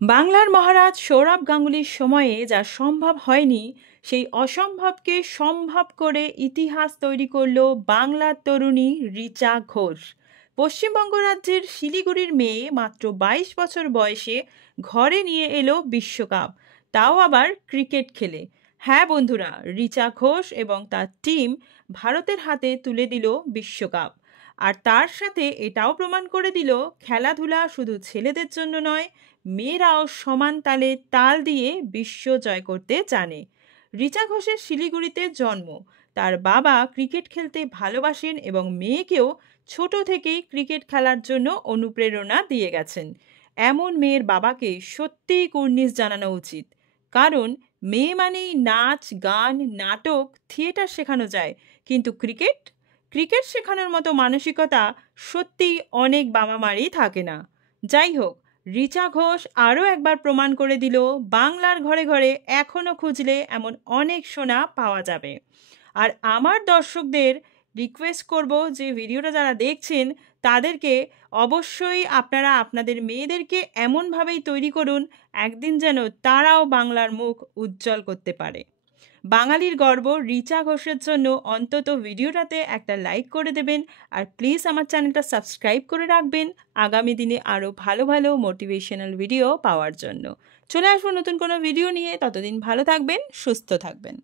বাংলার মহারাজ সৌরভ গাঙ্গুলির সময়ে যা সম্ভব হয়নি সেই অসম্ভবকে সম্ভব করে ইতিহাস তৈরি করল বাংলার তরুণী রিচা ঘোষ। পশ্চিমবঙ্গ রাজ্যের শিলিগুড়ির মেয়ে মাত্র 22 বছর বয়সে ঘরে নিয়ে এলো বিশ্বকাপ, তাও আবার ক্রিকেট খেলে। হ্যাঁ বন্ধুরা, রিচা ঘোষ এবং তার টিম ভারতের হাতে তুলে দিল বিশ্বকাপ। আর তার সাথে এটাও প্রমাণ করে দিল খেলাধুলা শুধু ছেলেদের জন্য নয়, মেয়েরাও সমান তালে তাল দিয়ে বিশ্ব জয় করতে জানে। রিচা ঘোষের শিলিগুড়িতে জন্ম। তার বাবা ক্রিকেট খেলতে ভালোবাসেন এবং মেয়েকেও ছোট থেকেই ক্রিকেট খেলার জন্য অনুপ্রেরণা দিয়ে গেছেন। এমন মেয়ের বাবাকে সত্যিই কুর্নিশ জানানো উচিত, কারণ মেয়ে মানেই নাচ, গান, নাটক, থিয়েটার শেখানো যায়, কিন্তু ক্রিকেট ক্রিকেট শেখানোর মতো মানসিকতা সত্যিই অনেক বাবা মারই থাকে না। যাই হোক, রিচা ঘোষ আরও একবার প্রমাণ করে দিল বাংলার ঘরে ঘরে এখনও খুঁজলে এমন অনেক সোনা পাওয়া যাবে। আর আমার দর্শকদের রিকোয়েস্ট করব যে ভিডিওটা যারা দেখছেন তাদেরকে অবশ্যই আপনারা আপনাদের মেয়েদেরকে এমনভাবেই তৈরি করুন একদিন যেন তারাও বাংলার মুখ উজ্জ্বল করতে পারে। বাঙালির গর্ব রিচা ঘোষের জন্য অন্তত ভিডিওটাতে একটা লাইক করে দেবেন, আর প্লিজ আমার চ্যানেলটা সাবস্ক্রাইব করে রাখবেন আগামী দিনে আরও ভালো ভালো মোটিভেশনাল ভিডিও পাওয়ার জন্য। চলে আসবো নতুন কোনো ভিডিও নিয়ে, ততদিন ভালো থাকবেন, সুস্থ থাকবেন।